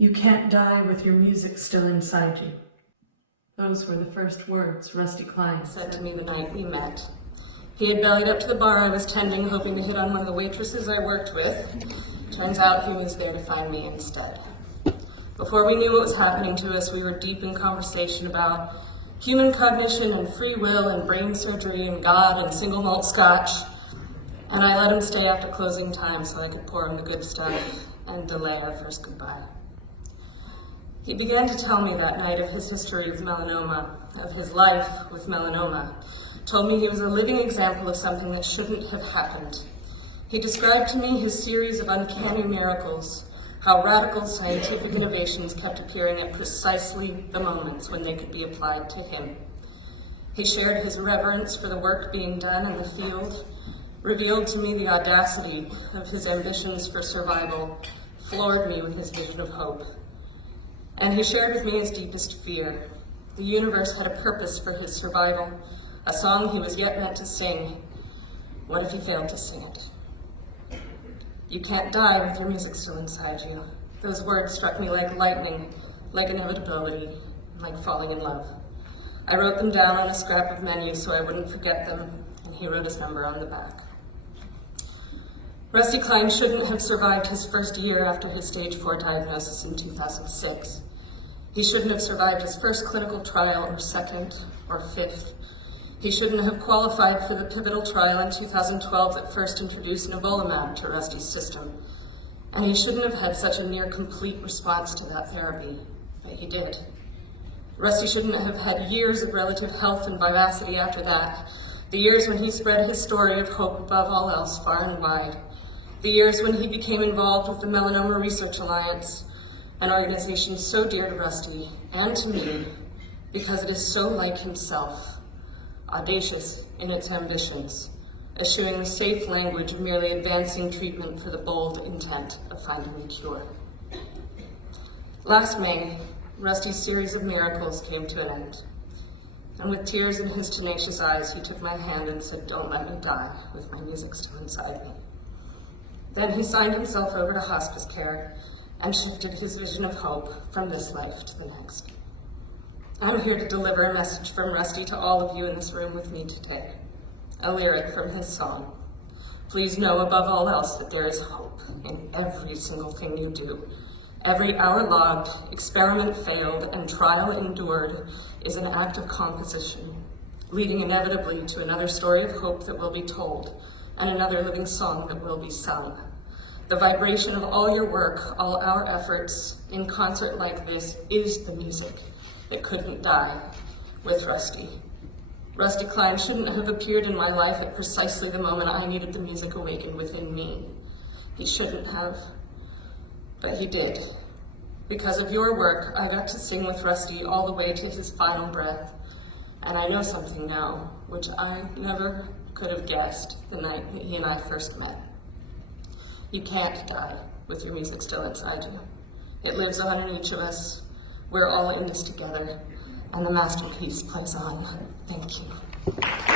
You can't die with your music still inside you. Those were the first words Rusty Cline said to me the night we met. He had bellied up to the bar I was tending, hoping to hit on one of the waitresses I worked with. Turns out he was there to find me instead. Before we knew what was happening to us, we were deep in conversation about human cognition and free will and brain surgery and God and single malt scotch. And I let him stay after closing time so I could pour him the good stuff and delay our first goodbye. He began to tell me that night of his history with melanoma, of his life with melanoma, told me he was a living example of something that shouldn't have happened. He described to me his series of uncanny miracles, how radical scientific innovations kept appearing at precisely the moments when they could be applied to him. He shared his reverence for the work being done in the field, revealed to me the audacity of his ambitions for survival, floored me with his vision of hope. And he shared with me his deepest fear. The universe had a purpose for his survival, a song he was yet meant to sing. What if he failed to sing it? You can't die with your music still inside you. Those words struck me like lightning, like inevitability, like falling in love. I wrote them down on a scrap of menu so I wouldn't forget them, and he wrote his number on the back. Rusty Cline shouldn't have survived his first year after his stage 4 diagnosis in 2006. He shouldn't have survived his first clinical trial, or second, or fifth. He shouldn't have qualified for the pivotal trial in 2012 that first introduced nivolumab to Rusty's system. And he shouldn't have had such a near-complete response to that therapy, but he did. Rusty shouldn't have had years of relative health and vivacity after that, the years when he spread his story of hope above all else far and wide, the years when he became involved with the Melanoma Research Alliance, an organization so dear to Rusty and to me because it is so like himself, audacious in its ambitions, eschewing the safe language of merely advancing treatment for the bold intent of finding a cure. Last May, Rusty's series of miracles came to an end. And with tears in his tenacious eyes, he took my hand and said, "Don't let me die with my music still inside me." Then he signed himself over to hospice care and shifted his vision of hope from this life to the next. I'm here to deliver a message from Rusty to all of you in this room with me today, a lyric from his song. Please know above all else that there is hope in every single thing you do. Every hour logged, experiment failed, and trial endured is an act of composition, leading inevitably to another story of hope that will be told, and another living song that will be sung. The vibration of all your work, all our efforts in concert like this is the music that couldn't die with Rusty. Rusty Cline shouldn't have appeared in my life at precisely the moment I needed the music awakened within me. He shouldn't have, but he did. Because of your work, I got to sing with Rusty all the way to his final breath, and I know something now, which I never could have guessed the night that he and I first met. You can't die with your music still inside you. It lives on in each of us. We're all in this together, and the masterpiece plays on. Thank you.